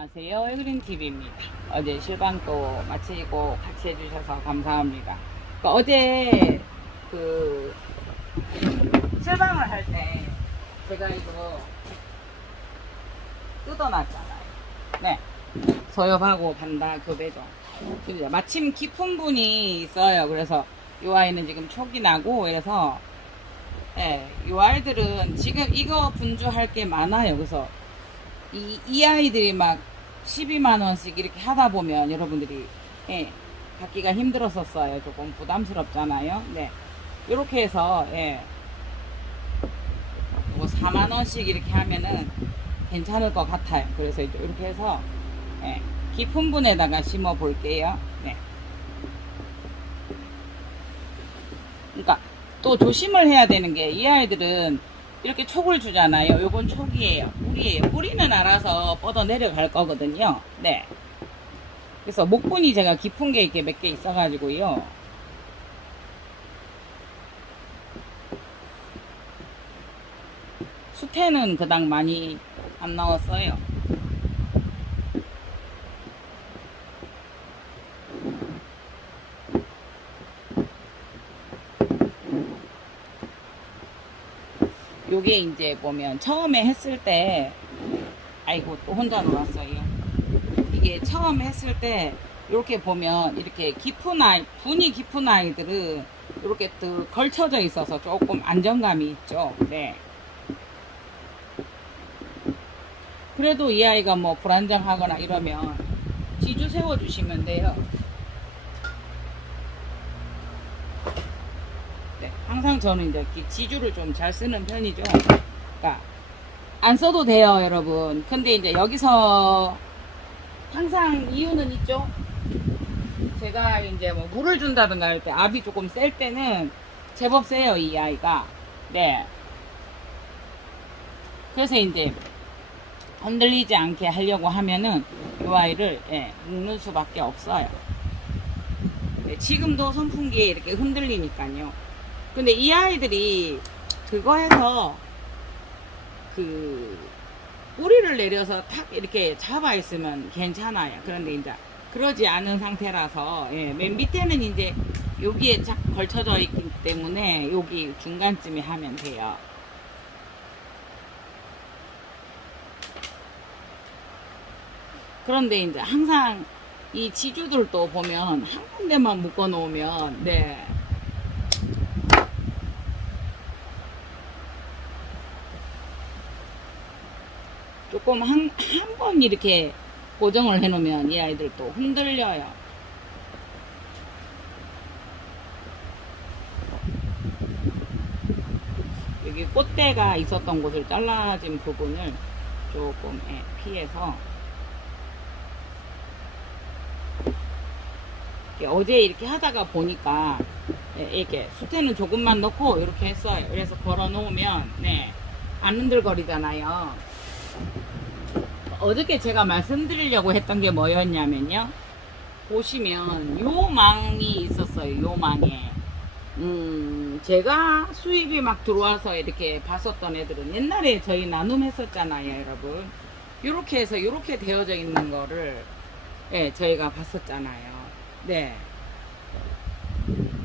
안녕하세요. 에그린TV입니다. 어제 실방도 마치고 같이 해주셔서 감사합니다. 그러니까 어제 실방을 할 때 제가 이거 뜯어놨잖아요. 네. 소엽하고 반다 교배종. 근데 마침 깊은 분이 있어요. 그래서 이 아이는 지금 촉이 나고 그래서 이 알들은 지금 이거 분주할 게 많아요. 그래서 이 아이들이 막 12만원씩 이렇게 하다 보면 여러분들이 갖기가 힘들었었어요. 조금 부담스럽잖아요. 네. 이렇게 해서 뭐 4만원씩 이렇게 하면은 괜찮을 것 같아요. 그래서 이렇게 해서 깊은 분에다가 심어 볼게요. 네. 그러니까 또 조심을 해야 되는 게 이 아이들은 이렇게 촉을 주잖아요. 요건 촉이에요. 뿌리예요. 뿌리는 알아서 뻗어 내려갈 거거든요. 네. 그래서 목분이 제가 깊은 게 이렇게 몇 개 있어가지고요. 수태는 그닥 많이 안 나왔어요. 요게 이제 보면 처음에 했을 때 아이고 또 혼자 놀았어요. 이게 처음 했을 때 이렇게 보면 이렇게 깊은 아이, 분이 깊은 아이들은 이렇게 또 걸쳐져 있어서 조금 안정감이 있죠. 네. 그래도 이 아이가 뭐 불안정하거나 이러면 지주 세워 주시면 돼요. 네, 항상 저는 이제 지주를 좀 잘 쓰는 편이죠. 그러니까 안 써도 돼요, 여러분. 근데 이제 여기서 항상 이유는 있죠. 제가 이제 뭐 물을 준다든가 할 때 압이 조금 셀 때는 제법 세요, 이 아이가. 네. 그래서 이제 흔들리지 않게 하려고 하면은 이 아이를 묶는 수밖에 없어요. 네, 지금도 선풍기에 이렇게 흔들리니까요. 근데 이 아이들이 그거 해서 뿌리를 내려서 탁 이렇게 잡아 있으면 괜찮아요. 그런데 이제 그러지 않은 상태라서 맨 밑에는 이제 여기에 쫙 걸쳐져 있기 때문에 여기 중간쯤에 하면 돼요. 그런데 이제 항상 이 지주들도 보면 한 군데만 묶어 놓으면 조금 한 번 이렇게 고정을 해 놓으면 이 아이들도 흔들려요. 여기 꽃대가 있었던 곳을 잘라진 부분을 조금 피해서 어제 이렇게 하다가 보니까 이렇게 수태는 조금만 넣고 이렇게 했어요. 그래서 걸어 놓으면 안 흔들거리잖아요. 어저께 제가 말씀드리려고 했던 게 뭐였냐면요. 보시면 요 망이 있었어요. 요 망에 제가 수입이 막 들어와서 이렇게 봤었던 애들은 옛날에 저희 나눔 했었잖아요, 여러분. 요렇게 해서 요렇게 되어져 있는 거를 저희가 봤었잖아요. 네.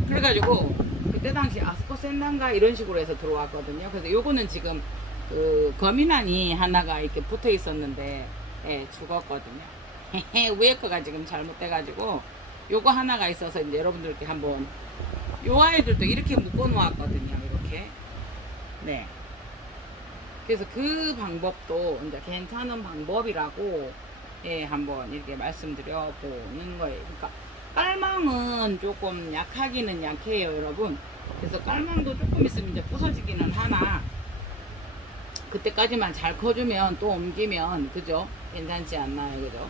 그래가지고 그때 당시 아스코센단가 이런 식으로 해서 들어왔거든요. 그래서 요거는 지금 거미난이 하나가 이렇게 붙어 있었는데 죽었거든요. 위에 거가 지금 잘못돼가지고 요거 하나가 있어서 이제 여러분들께 한번 요 아이들도 이렇게 묶어 놓았거든요. 이렇게 그래서 그 방법도 이제 괜찮은 방법이라고 한번 이렇게 말씀드려 보는 거예요. 그러니까 깔망은 조금 약하기는 약해요, 여러분. 그래서 깔망도 조금 있으면 이제 부서지기는 하나 그때까지만 잘 커주면 또 옮기면 그죠? 괜찮지 않나요, 그죠?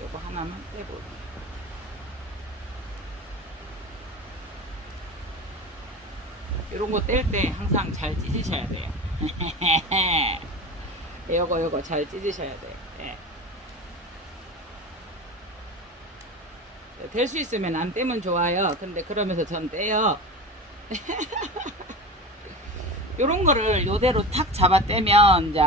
요거 하나만 떼볼게요. 이런 거 뗄 때 항상 잘 찢으셔야 돼요. 요거 잘 찢으셔야 돼요. 될 수 있으면 안 떼면 좋아요. 근데 그러면서 전 떼요. 요런 거를 요대로 탁 잡아 떼면 이제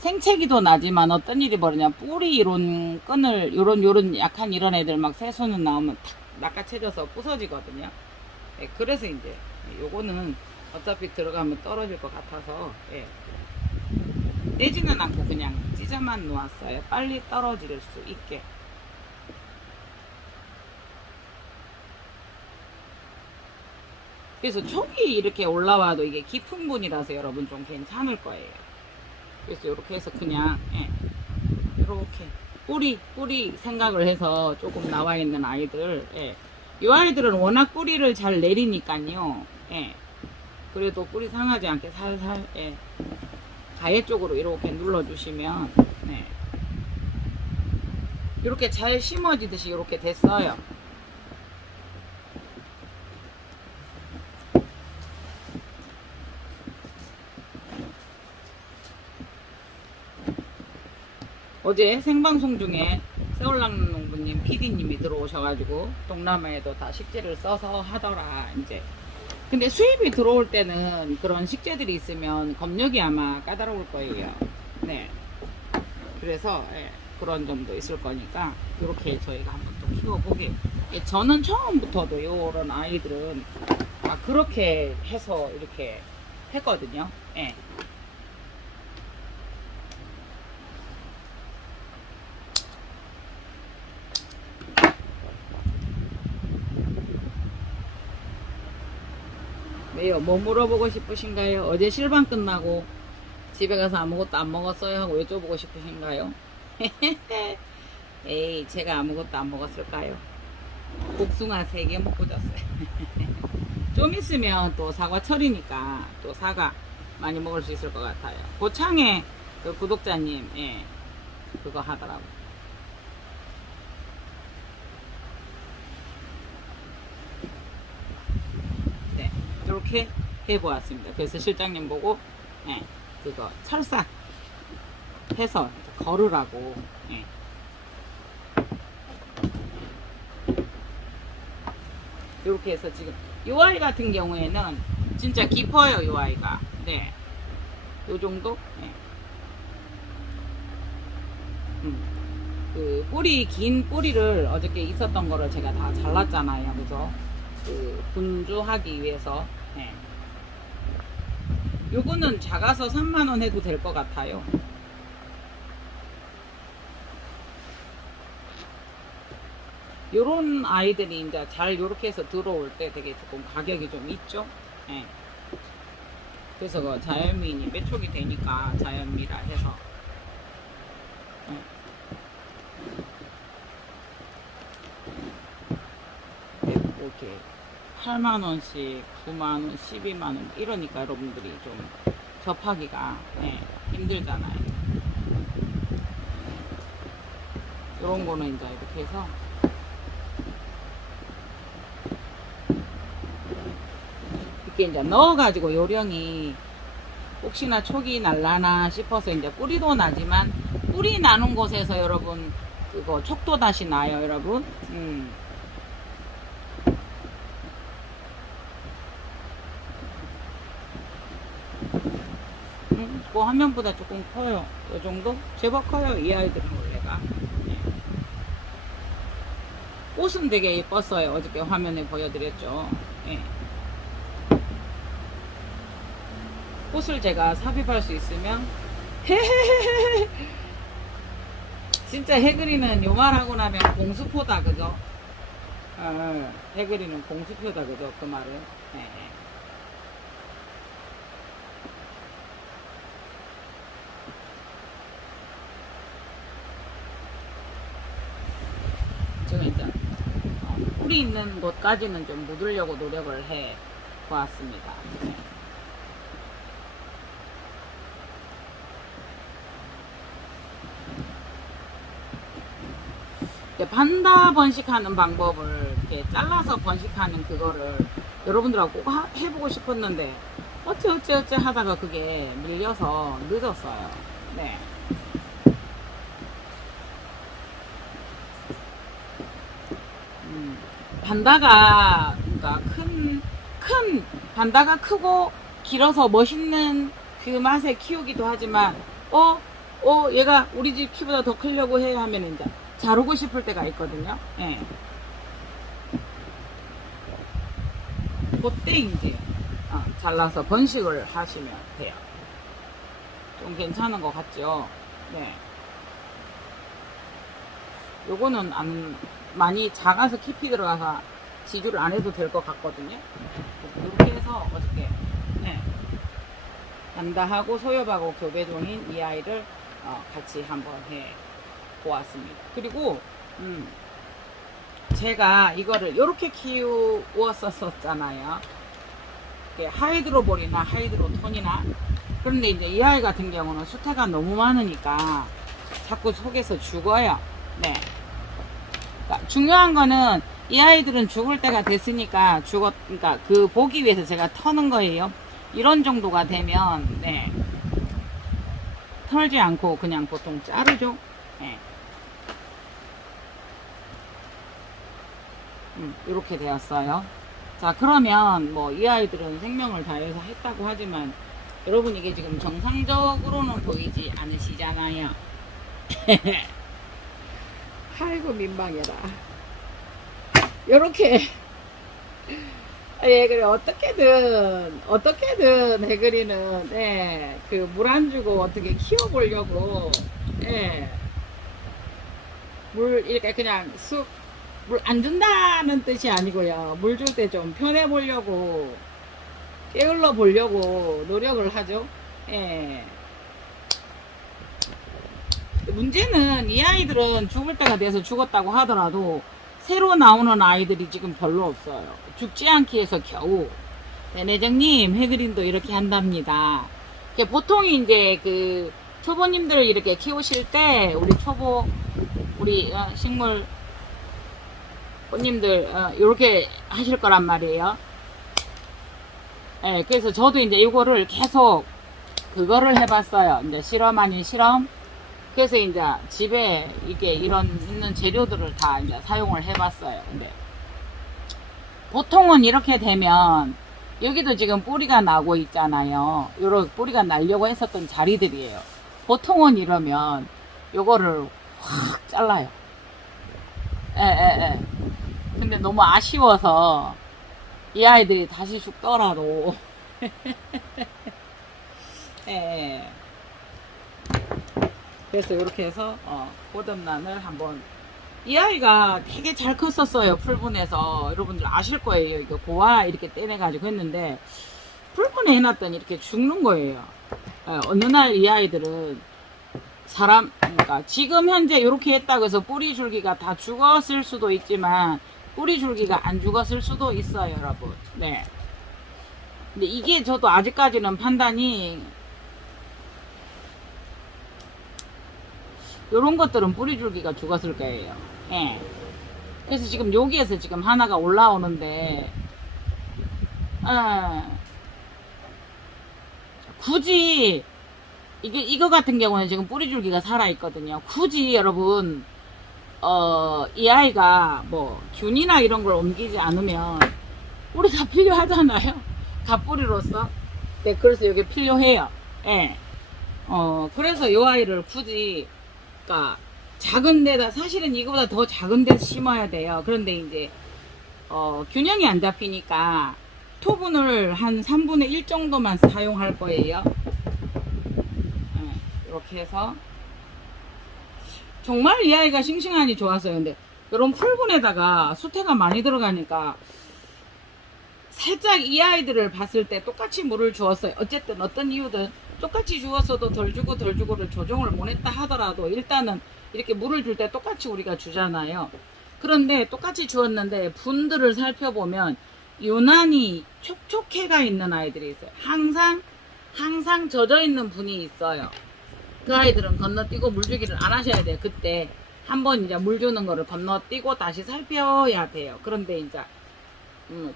생채기도 나지만 어떤 일이 벌어냐, 뿌리 이런 끈을 요런 약한 이런 애들 막 새수는 나오면 탁 낚아채져서 부서지거든요. 예, 그래서 이제 요거는 어차피 들어가면 떨어질 것 같아서, 예, 떼지는 않고 그냥 찢어만 놓았어요. 빨리 떨어질 수 있게. 그래서 촉이 이렇게 올라와도 이게 깊은 분이라서 여러분 좀 괜찮을 거예요. 그래서 이렇게 해서 그냥, 예, 이렇게 뿌리 생각을 해서 조금 나와 있는 아이들, 예, 이 아이들은 워낙 뿌리를 잘 내리니까요. 예, 그래도 뿌리 상하지 않게 살살, 예, 가해 쪽으로 이렇게 눌러주시면, 네, 이렇게 잘 심어지듯이 이렇게 됐어요. 어제 생방송 중에 세월랑 농부님 PD님이 들어오셔가지고 동남아에도 다 식재를 써서 하더라 이제. 근데 수입이 들어올 때는 그런 식재들이 있으면 검역이 아마 까다로울 거예요. 네. 그래서, 예, 그런 점도 있을 거니까 이렇게 저희가 한번 또 키워보게요. 예, 저는 처음부터도 이런 아이들은 다 그렇게 해서 이렇게 했거든요. 예. 왜요? 뭐 물어보고 싶으신가요? 어제 실방 끝나고 집에 가서 아무것도 안 먹었어요? 하고 여쭤보고 싶으신가요? 에이, 제가 아무것도 안 먹었을까요? 복숭아 3개 먹고 잤어요. 좀 있으면 또 사과철이니까 또 사과 많이 먹을 수 있을 것 같아요. 고창에 그 구독자님, 예, 그거 하더라고요. 네, 이렇게 해보았습니다. 그래서 실장님 보고, 예, 그거 철사 해서 걸으라고, 예. 이렇게 해서 지금 이 아이 같은 경우에는 진짜 깊어요. 이 아이가, 네, 요 정도. 네. 그 뿌리, 긴 뿌리를 어저께 있었던 거를 제가 다 잘랐잖아요. 그죠? 그 분주하기 위해서. 네. 요거는 작아서 3만원 해도 될 것 같아요. 요런 아이들이 이제 잘 요렇게 해서 들어올 때 되게 조금 가격이 좀 있죠. 네. 그래서 그 자연미인이 매촉이 되니까 자연미라 해서, 네. 이렇게 8만원씩 9만원 12만원 이러니까 여러분들이 좀 접하기가, 네, 힘들잖아요. 이런 거는 이제 이렇게 해서 이렇게 이제 넣어가지고 요령이 혹시나 촉이 날라나 싶어서 이제 뿌리도 나지만 뿌리 나는 곳에서 여러분 그거 촉도 다시 나요, 여러분. 그 화면보다 조금 커요. 이 정도? 제법 커요, 이 아이들은 원래가. 네. 꽃은 되게 예뻤어요. 어저께 화면에 보여드렸죠. 네. 꽃을 제가 삽입할 수 있으면 진짜 해그리는 요 말 하고 나면 공수표다, 그죠? 해그리는 공수표다, 그죠? 그 말은. 네. 지금 이제 뿌리 있는 곳까지는 좀 묻으려고 노력을 해 보았습니다. 반다 번식하는 방법을 이렇게 잘라서 번식하는 그거를 여러분들하고 꼭 해보고 싶었는데 어째 하다가 그게 밀려서 늦었어요. 네. 반다가, 그러니까 큰 반다가 크고 길어서 멋있는 그 맛에 키우기도 하지만 얘가 우리 집 키보다 더 크려고 해 하면 이제 자르고 싶을 때가 있거든요. 예. 그때 이제 잘라서 번식을 하시면 돼요. 좀 괜찮은 것 같죠? 네. 요거는 많이 작아서 깊이 들어가서 지주를 안 해도 될 것 같거든요. 이렇게 해서 어저께 단다하고 소엽하고 교배 중인 이 아이를 같이 한번 해 보았습니다. 그리고 제가 이거를 이렇게 키웠었잖아요. 하이드로볼이나 하이드로톤이나. 그런데 이제 이 아이 같은 경우는 수태가 너무 많으니까 자꾸 속에서 죽어요. 네. 그러니까 중요한 거는 이 아이들은 죽을 때가 됐으니까 그러니까 그 보기 위해서 제가 터는 거예요. 이런 정도가 되면 네. 털지 않고 그냥 보통 자르죠. 네. 이렇게 되었어요. 자, 그러면 뭐 이 아이들은 생명을 다해서 했다고 하지만 여러분 이게 지금 정상적으로는 보이지 않으시잖아요. 아이고 민망해라. 요렇게 예, 그래 어떻게든 해그리는 그 물 안 주고 어떻게 키워보려고 물 이렇게 그냥 쑥 물 안 준다는 뜻이 아니고요. 물 줄 때 좀 편해 보려고 게을러 보려고 노력을 하죠. 예. 문제는 이 아이들은 죽을 때가 돼서 죽었다고 하더라도 새로 나오는 아이들이 지금 별로 없어요. 죽지 않기 위해서 겨우. 네, 내장님, 해그린도 이렇게 한답니다. 보통 이제 그 초보님들 이렇게 키우실 때 우리 식물 꽃님들 이렇게 하실 거란 말이에요. 네, 그래서 저도 이제 이거를 계속 그거를 해봤어요. 이제 실험 아닌 실험. 그래서 이제 집에 이게 이런 있는 재료들을 다 이제 사용을 해봤어요. 근데 보통은 이렇게 되면 여기도 지금 뿌리가 나고 있잖아요. 요런 뿌리가 나려고 했었던 자리들이에요. 보통은 이러면 요거를 확 잘라요. 근데 너무 아쉬워서 이 아이들이 다시 죽더라도 그래서 이렇게 해서 보듬란을 한번 이 아이가 되게 잘 컸었어요. 풀분해서 여러분들 아실 거예요. 이거 고아 이렇게 떼내 가지고 했는데 풀분해 해놨더니 이렇게 죽는 거예요. 어느 날 이 아이들은 그러니까 지금 현재 이렇게 했다고 해서 뿌리 줄기가 다 죽었을 수도 있지만 뿌리 줄기가 안 죽었을 수도 있어요, 여러분. 네. 근데 이게 저도 아직까지는 판단이 요런 것들은 뿌리 줄기가 죽었을 거예요. 예. 그래서 지금 여기에서 지금 하나가 올라오는데, 굳이, 이거 같은 경우는 지금 뿌리 줄기가 살아있거든요. 굳이 여러분, 이 아이가 뭐, 균이나 이런 걸 옮기지 않으면, 뿌리가 필요하잖아요. 갓뿌리로서. 네, 그래서 이게 필요해요. 예. 그래서 이 아이를 굳이, 그러니까 작은 데다 사실은 이거보다 더 작은 데 심어야 돼요. 그런데 이제 균형이 안 잡히니까 토분을 한 3분의 1 정도만 사용할 거예요. 이렇게 해서 정말 이 아이가 싱싱하니 좋았어요. 근데 이런 풀분에다가 수태가 많이 들어가니까 살짝 이 아이들을 봤을 때 똑같이 물을 주었어요. 어쨌든 어떤 이유든 똑같이 주었어도 덜 주고 덜 주고를 조정을 못했다 하더라도 일단은 이렇게 물을 줄 때 똑같이 우리가 주잖아요. 그런데 똑같이 주었는데 분들을 살펴보면 유난히 촉촉해가 있는 아이들이 있어요. 항상 젖어 있는 분이 있어요. 그 아이들은 건너뛰고 물 주기를 안 하셔야 돼요. 그때 한번 이제 물 주는 거를 건너뛰고 다시 살펴야 돼요. 그런데 이제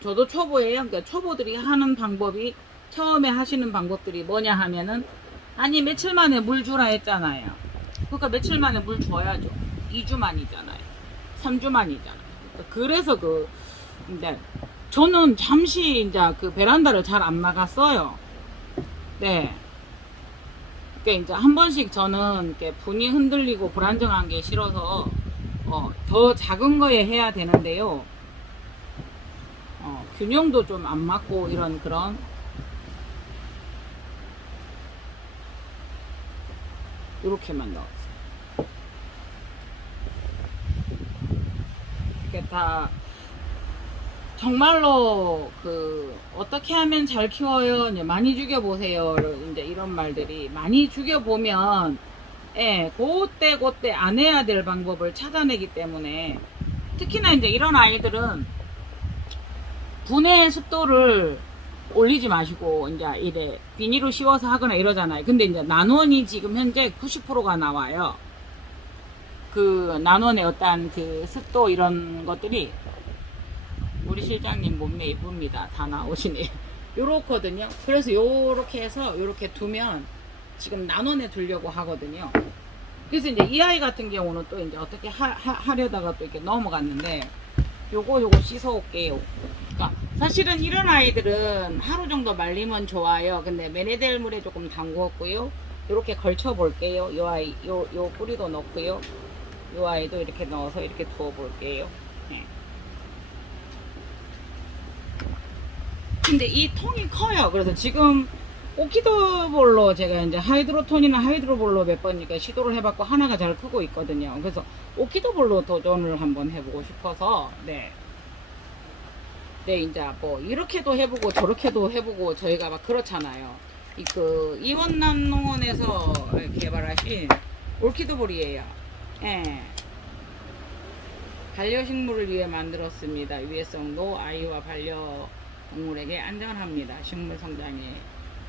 저도 초보예요. 그러니까 초보들이 하는 방법이 처음에 하시는 방법들이 뭐냐 하면은 아니 며칠 만에 물 주라 했잖아요. 그러니까 며칠 만에 물 줘야죠. 2주만이잖아요. 3주만이잖아요. 그래서 근데 저는 잠시 이제 그 베란다를 잘 안 나갔어요. 네. 그러니까 이제 한 번씩 저는 이렇게 분이 흔들리고 불안정한 게 싫어서 더 작은 거에 해야 되는데요. 균형도 좀 안 맞고 이런 그런 이렇게만 넣었어요. 이렇게 다 정말로 어떻게 하면 잘 키워요? 이제 많이 죽여보세요. 이제 이런 말들이 많이 죽여보면 그때 안 해야 될 방법을 찾아내기 때문에 특히나 이제 이런 아이들은 분해 습도를 올리지 마시고 이제 이래 비닐로 씌워서 하거나 이러잖아요. 근데 이제 난원이 지금 현재 90%가 나와요. 그 난원의 어떤 그 습도 이런 것들이 우리 실장님 몸매 이쁩니다. 다 나오시네요. 요렇거든요. 그래서 요렇게 해서 요렇게 두면 지금 난원에 두려고 하거든요. 그래서 이제 이 아이 같은 경우는 또 이제 어떻게 하려다가 또 이렇게 넘어갔는데 요거 씻어 올게요. 그러니까 사실은 이런 아이들은 하루 정도 말리면 좋아요. 근데 메네델 물에 조금 담궜고요. 이렇게 걸쳐 볼게요. 요 아이 요 뿌리도 넣고요. 요 아이도 이렇게 넣어서 이렇게 두어 볼게요. 네. 근데 이 통이 커요. 그래서 지금 오키드볼로 제가 이제 하이드로톤이나 하이드로볼로 몇 번이니까 시도를 해봤고 하나가 잘 크고 있거든요. 그래서 오키드볼로 도전을 한번 해보고 싶어서 네, 이제 뭐 이렇게도 해보고 저렇게도 해보고 저희가 막 그렇잖아요. 이원남농원에서 개발하신 오키드볼이에요. 예. 반려식물을 위해 만들었습니다. 유해성도 아이와 반려동물에게 안전합니다. 식물 성장에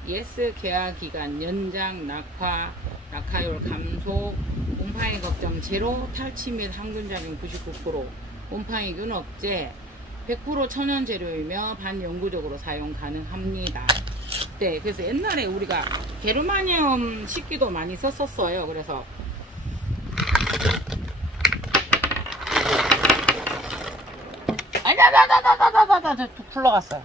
예스 개화 기간 연장, 낙하율 감소, 곰팡이 걱정 제로, 탈취 및 항균작용 99%, 곰팡이균 억제, 100% 천연 재료이며 반영구적으로 사용 가능합니다. 네, 그래서 옛날에 우리가 게르마늄 식기도 많이 썼었어요. 그래서 불러갔어요.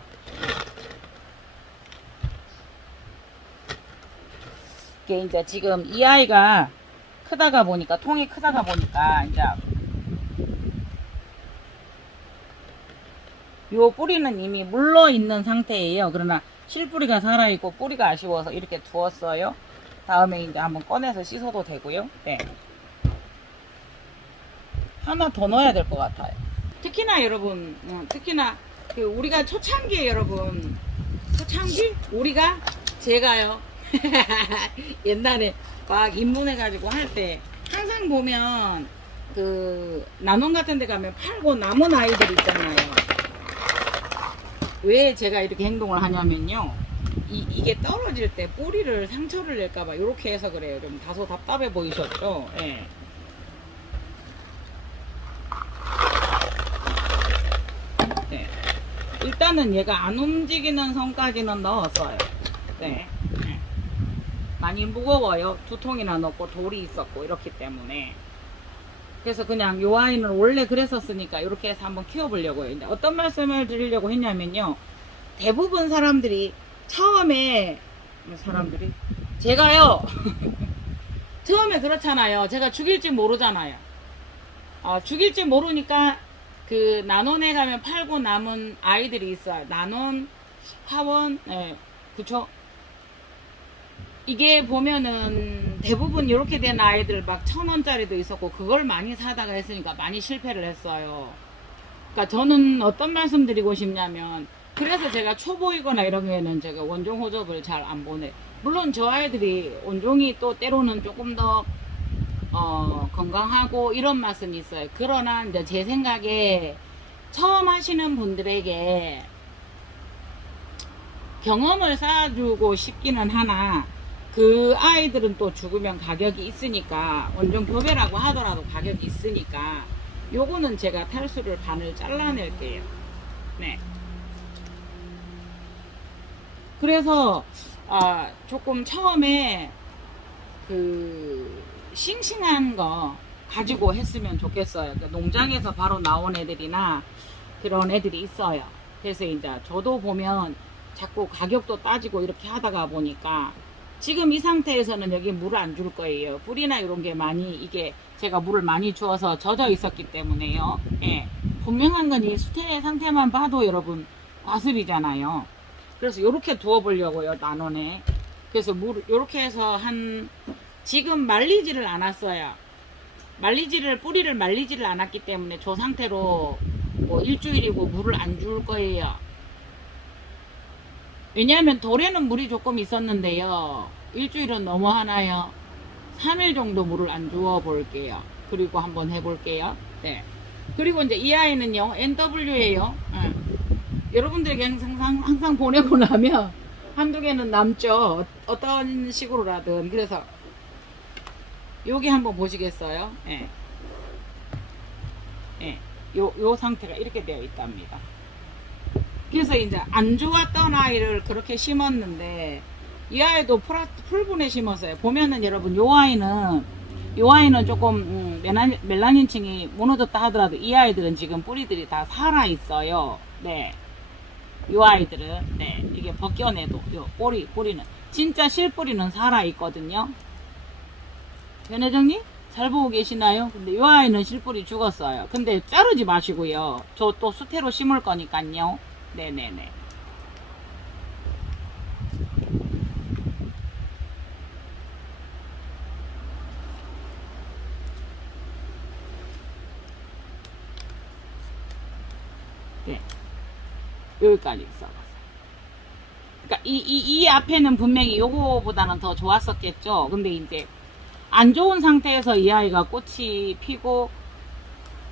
이게 이제 지금 이 아이가 크다가 보니까 통이 크다가 보니까 이제 요 뿌리는 이미 물러 있는 상태예요. 그러나 실뿌리가 살아있고 뿌리가 아쉬워서 이렇게 두었어요. 다음에 이제 한번 꺼내서 씻어도 되고요. 네. 하나 더 넣어야 될 것 같아요. 특히나 여러분, 특히나 우리가 초창기에 여러분, 초창기? 제가요. 옛날에 막 입문해가지고 할 때 항상 보면 난원 같은 데 가면 팔고 남은 아이들 있잖아요. 왜 제가 이렇게 행동을 하냐면요, 이게 떨어질 때 뿌리를 상처를 낼까봐 이렇게 해서 그래요. 좀 다소 답답해 보이셨죠? 예. 네. 일단은 얘가 안 움직이는 선까지는 넣었어요. 네. 많이 무거워요. 2통이나 넣고 돌이 있었고 이렇기 때문에. 그래서 그냥 요 아이는 원래 그랬었으니까 이렇게 해서 한번 키워보려고요. 이제 어떤 말씀을 드리려고 했냐면요, 대부분 사람들이 처음에 제가요 처음에 그렇잖아요. 제가 죽일지 모르잖아요. 죽일지 모르니까 난원에 가면 팔고 남은 아이들이 있어요. 난원, 화원, 네, 그쵸? 이게 보면은 대부분 이렇게 된 아이들 막 1,000원짜리도 있었고 그걸 많이 사다가 했으니까 많이 실패를 했어요. 그러니까 저는 어떤 말씀 드리고 싶냐면, 그래서 제가 초보이거나 이러면은 제가 원종 호접을 잘 안 보내. 물론 저 아이들이 원종이 또 때로는 조금 더 건강하고 이런 맛은 있어요. 그러나 이제 제 생각에 처음 하시는 분들에게 경험을 쌓아주고 싶기는 하나, 그 아이들은 또 죽으면 가격이 있으니까, 원종 교배라고 하더라도 가격이 있으니까 요거는 제가 탈수를 반을 잘라낼게요. 네. 그래서 조금 처음에 싱싱한 거 가지고 했으면 좋겠어요. 그러니까 농장에서 바로 나온 애들이나 그런 애들이 있어요. 그래서 이제 저도 보면 자꾸 가격도 따지고 이렇게 하다가 보니까 지금 이 상태에서는 여기 물을 안 줄 거예요. 뿌리나 이런 게 많이, 이게 제가 물을 많이 주어서 젖어 있었기 때문에요. 예. 분명한 건 이 수태의 상태만 봐도 여러분 과습이잖아요. 그래서 이렇게 두어 보려고요, 난원에. 그래서 물 이렇게 해서 지금 말리지를 않았어요. 뿌리를 말리지를 않았기 때문에 저 상태로 뭐 일주일이고 물을 안 줄 거예요. 왜냐하면 돌에는 물이 조금 있었는데요. 일주일은 너무하나요? 3일 정도 물을 안 주어 볼게요. 그리고 한번 해볼게요. 네. 그리고 이제 이 아이는요, NW예요. 여러분들에게 항상 보내고 나면 한두 개는 남죠. 어떤 식으로라든. 그래서 여기 한번 보시겠어요? 예. 예. 요 상태가 이렇게 되어 있답니다. 그래서 이제 안 좋았던 아이를 그렇게 심었는데 이 아이도 풀분에 심었어요. 보면은 여러분 요 아이는 조금 멜라닌층이 무너졌다 하더라도 이 아이들은 지금 뿌리들이 다 살아 있어요. 네. 요 아이들은 네, 이게 벗겨내도 요 뿌리는 진짜 실뿌리는 살아 있거든요. 변회장님 잘 보고 계시나요? 근데 요 아이는 실뿌리 죽었어요. 근데 자르지 마시고요. 저 또 수태로 심을 거니까요. 네네네. 네. 여기까지 써봤어요. 그러니까 이 앞에는 분명히 요거보다는 더 좋았었겠죠. 근데 이제 안 좋은 상태에서 이 아이가 꽃이 피고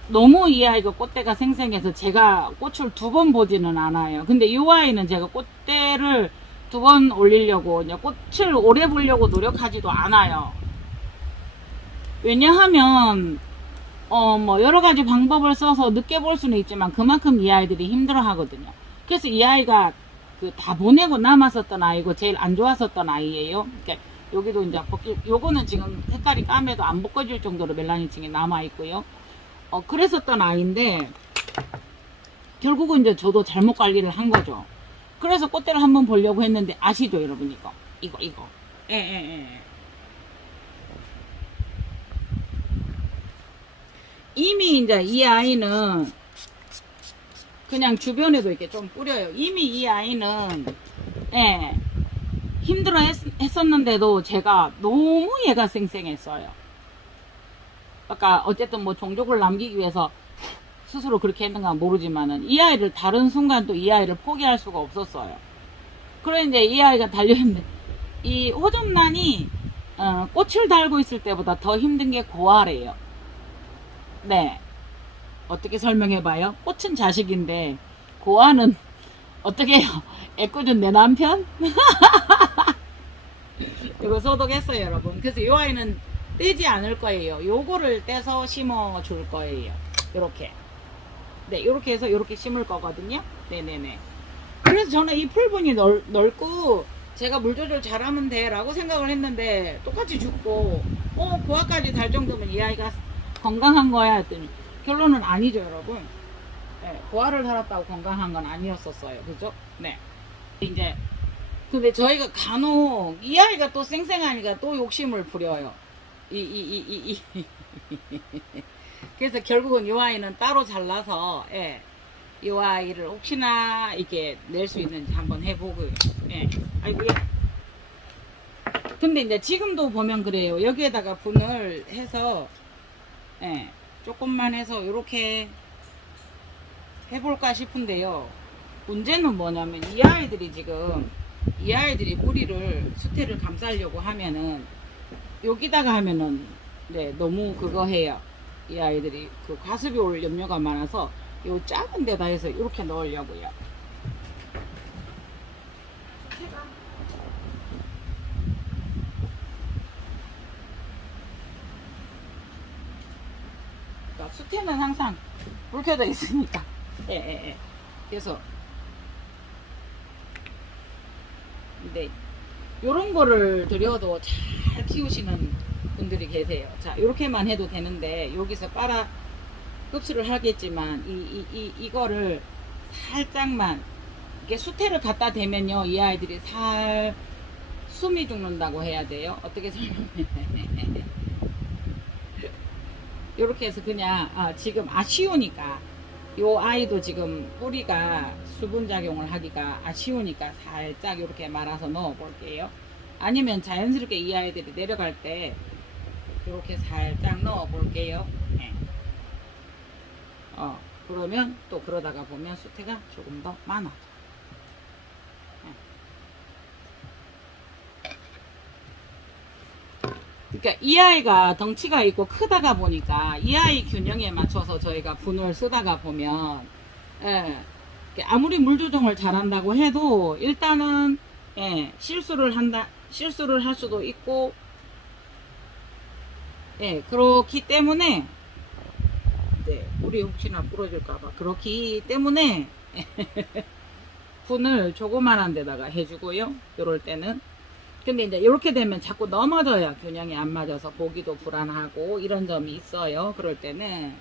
너무 이 아이가 꽃대가 생생해서 제가 꽃을 2번 보지는 않아요. 근데 이 아이는 제가 꽃대를 2번 올리려고 꽃을 오래 보려고 노력하지도 않아요. 왜냐하면 뭐 여러 가지 방법을 써서 늦게 볼 수는 있지만 그만큼 이 아이들이 힘들어 하거든요. 그래서 이 아이가 다 보내고 남았었던 아이고 제일 안 좋았었던 아이예요. 그러니까 여기도 이제 요거는 지금 색깔이 까매도 안 벗겨질 정도로 멜라닌층이 남아 있고요. 그랬었던 아이인데 결국은 이제 저도 잘못 관리를 한 거죠. 그래서 꽃대를 한번 보려고 했는데 아시죠 여러분? 이거 예. 이미 이제 이 아이는 그냥 주변에도 이렇게 좀 뿌려요. 이미 이 아이는 예, 힘들어 했었는데도 제가 너무 얘가 쌩쌩했어요. 그러니까 어쨌든 뭐 종족을 남기기 위해서 스스로 그렇게 했는가 모르지만은 이 아이를 다른 순간 또 이 아이를 포기할 수가 없었어요. 그래 이제 이 아이가 달려있는데 이 호접란이 꽃을 달고 있을 때보다 더 힘든 게 고아래요. 네. 어떻게 설명해봐요? 꽃은 자식인데 고아는 어떻게 해요? 애꿎은 내 남편? 이거 소독했어요 여러분. 그래서 이 아이는 떼지 않을 거예요. 요거를 떼서 심어 줄 거예요. 요렇게. 네, 요렇게 해서 요렇게 심을 거거든요. 네네네. 그래서 저는 이 풀분이 넓고 제가 물 조절 잘하면 돼 라고 생각을 했는데 똑같이 죽고 고아까지 달 정도면 이 아이가 건강한 거야 했더니 결론은 아니죠 여러분. 네, 고아를 달았다고 건강한 건 아니었었어요. 그죠? 네. 이제 근데 저희가 간혹 이 아이가 또 쌩쌩하니까 또 욕심을 부려요. 그래서 결국은 이 아이는 따로 잘라서 예, 이 아이를 혹시나 이렇게 낼 수 있는지 한번 해보고요. 예. 아이고야. 근데 이제 지금도 보면 그래요. 여기에다가 분을 해서 예, 조금만 해서 이렇게 해볼까 싶은데요. 문제는 뭐냐면 이 아이들이 뿌리를 수태를 감싸려고 하면은 여기다가 하면은 네 너무 그거 해요. 이 아이들이 그 과습이 올 염려가 많아서 요 작은 데다 해서 이렇게 넣으려고요. 수태는 항상 불 켜져 있으니까. 예. 그래서 근데 요런 거를 들여도 잘 키우시는 분들이 계세요. 자, 이렇게만 해도 되는데 여기서 빨아 흡수를 하겠지만 이거를 살짝만 이렇게 수태를 갖다 대면요 이 아이들이 숨이 죽는다고 해야 돼요. 어떻게 설명해? 이렇게 해서 그냥 지금 아쉬우니까 요 아이도 지금 뿌리가 수분작용을 하기가 아쉬우니까 살짝 이렇게 말아서 넣어 볼게요. 아니면 자연스럽게 이 아이들이 내려갈 때 이렇게 살짝 넣어 볼게요. 네. 그러면 또 그러다가 보면 수태가 조금 더 많아져. 그러니까 이 아이가 덩치가 있고 크다가 보니까 이 아이 균형에 맞춰서 저희가 분을 쓰다가 보면 아무리 물 조정을 잘한다고 해도 일단은 실수를 할 수도 있고 그렇기 때문에 물이 혹시나 부러질까봐 그렇기 때문에 분을 조그만한 데다가 해주고요. 요럴 때는 근데 이제 이렇게 되면 자꾸 넘어져야 균형이 안 맞아서 보기도 불안하고 이런 점이 있어요. 그럴 때는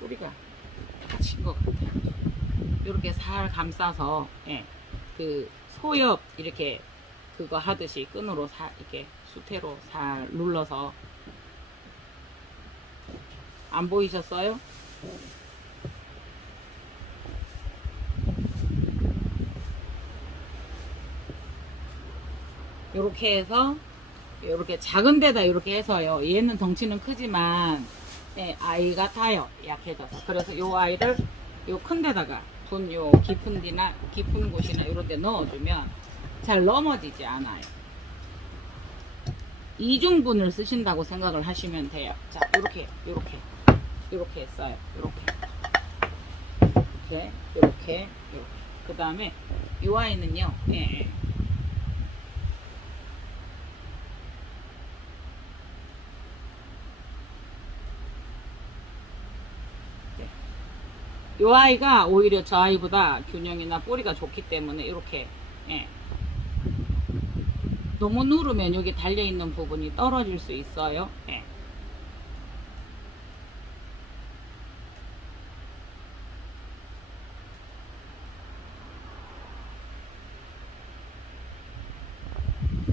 뿌리가 다친 것 같아요. 이렇게 살 감싸서 그 소엽 이렇게 그거 하듯이 끈으로 이렇게 수태로 살 눌러서 안 보이셨어요? 이렇게 해서 이렇게 작은 데다 이렇게 해서요. 얘는 덩치는 크지만 아이 같아요. 약해져서. 그래서 요 아이를 요 큰 데다가 요 깊은 곳이나 이런 데 넣어주면 잘 넘어지지 않아요. 이중분을 쓰신다고 생각을 하시면 돼요. 자, 이렇게 했어요. 이렇게. 그 다음에 이 아이는요. 이 아이가 오히려 저 아이보다 균형이나 뿌리가 좋기 때문에 이렇게 너무 누르면 여기 달려있는 부분이 떨어질 수 있어요.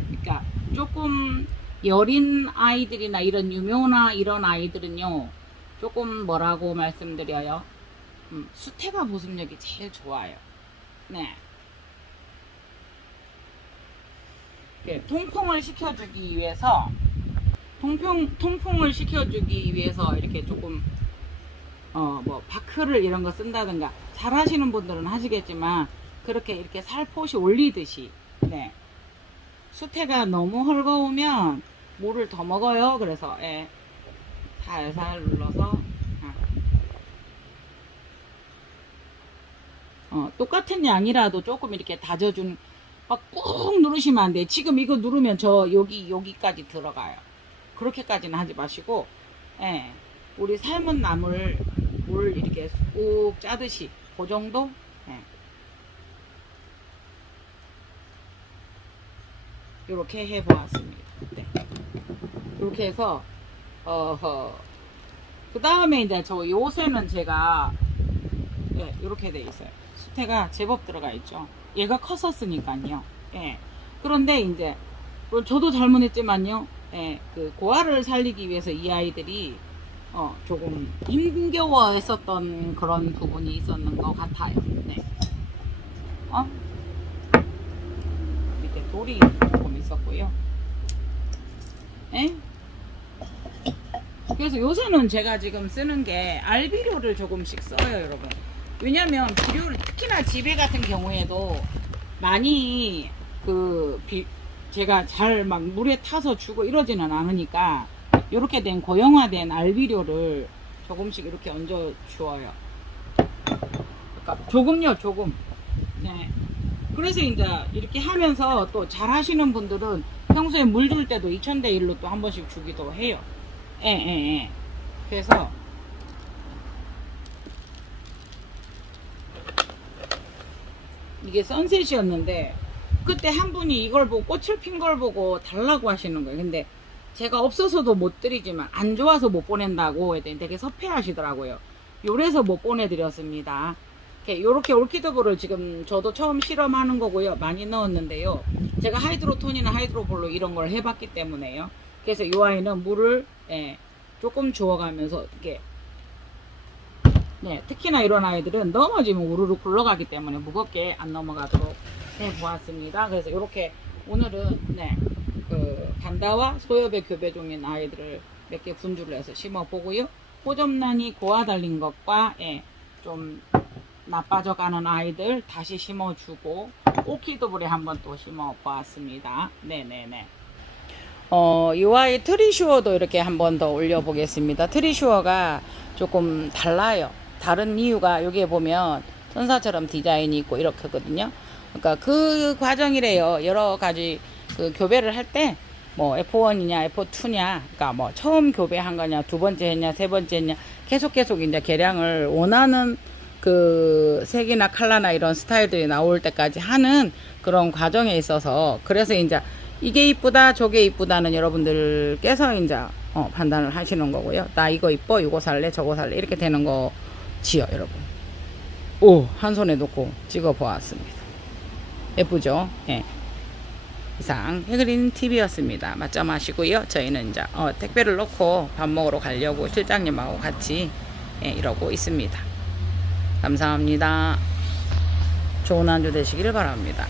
그러니까 조금 여린 아이들이나 이런 유묘나 이런 아이들은요 조금 뭐라고 말씀드려요. 수태가 보습력이 제일 좋아요. 통풍을 시켜주기 위해서 이렇게 조금 바크를 이런 거 쓴다든가 잘 하시는 분들은 하시겠지만 그렇게 이렇게 살포시 올리듯이 수태가 너무 헐거우면 물을 더 먹어요. 그래서 살살 눌러서 똑같은 양이라도 조금 이렇게 다져준 막 꾹 누르시면 안 돼. 지금 이거 누르면 저 여기까지 들어가요. 그렇게까지는 하지 마시고 우리 삶은 나물 물 이렇게 꾹 짜듯이 그 정도 이렇게 해보았습니다. 이렇게 해서 그 다음에 이제 저 요새는 제가 이렇게 돼 있어요. 수태가 제법 들어가 있죠. 얘가 컸었으니까요. 그런데 이제 저도 잘못했지만요. 그 고아를 살리기 위해서 이 아이들이 조금 힘겨워했었던 그런 부분이 있었는 것 같아요. 밑에 돌이 조금 있었고요. 그래서 요새는 제가 지금 쓰는 게 알비료를 조금씩 써요, 여러분. 왜냐면 비료를 특히나 지배 같은 경우에도 많이 제가 잘 막 물에 타서 주고 이러지는 않으니까 이렇게 된 고형화된 알비료를 조금씩 이렇게 얹어 주어요. 그러니까 조금요, 조금. 그래서 이제 이렇게 하면서 또 잘 하시는 분들은 평소에 물 줄 때도 2000대 1로 또 한 번씩 주기도 해요. 그래서 이게 선셋이었는데 그때 한 분이 이걸 보고 꽃을 핀 걸 보고 달라고 하시는 거예요. 근데 제가 없어서도 못 드리지만 안 좋아서 못 보낸다고 했더니 되게 섭해하시더라고요. 요래서 못 보내드렸습니다. 요렇게 올키드볼을 지금 저도 처음 실험하는 거고요. 많이 넣었는데요. 제가 하이드로톤이나 하이드로볼로 이런 걸 해봤기 때문에요. 그래서 이 아이는 물을 조금 주워가면서 이렇게 특히나 이런 아이들은 넘어지면 우르르 굴러가기 때문에 무겁게 안 넘어가도록 해보았습니다. 그래서 이렇게 오늘은 그 반다와 소엽의 교배종인 아이들을 몇 개 분주를 해서 심어보고요. 호접란이 고와 달린 것과 좀 나빠져 가는 아이들 다시 심어주고 오키드볼에 한번 또 심어보았습니다. 네네네. 이 아이 트리슈어도 이렇게 한번 더 올려보겠습니다. 트리슈어가 조금 달라요. 다른 이유가 여기에 보면 천사처럼 디자인이 있고 이렇게거든요. 그러니까 그 과정이래요. 여러 가지 그 교배를 할 때 뭐 F1이냐 F2냐 그러니까 뭐 처음 교배한 거냐 두 번째 했냐 세 번째 했냐 계속 이제 개량을 원하는 그 색이나 컬러나 이런 스타일들이 나올 때까지 하는 그런 과정에 있어서 그래서 이제 이게 이쁘다 저게 이쁘다는 여러분들께서 이제 판단을 하시는 거고요. 나 이거 이뻐 이거 살래 저거 살래 이렇게 되는 거지요 여러분. 오, 한 손에 놓고 찍어 보았습니다. 예쁘죠? 예. 이상 해그린 TV였습니다. 맛점 하시고요. 저희는 이제 택배를 놓고 밥 먹으러 가려고 실장님하고 같이 이러고 있습니다. 감사합니다. 좋은 한 주 되시기를 바랍니다.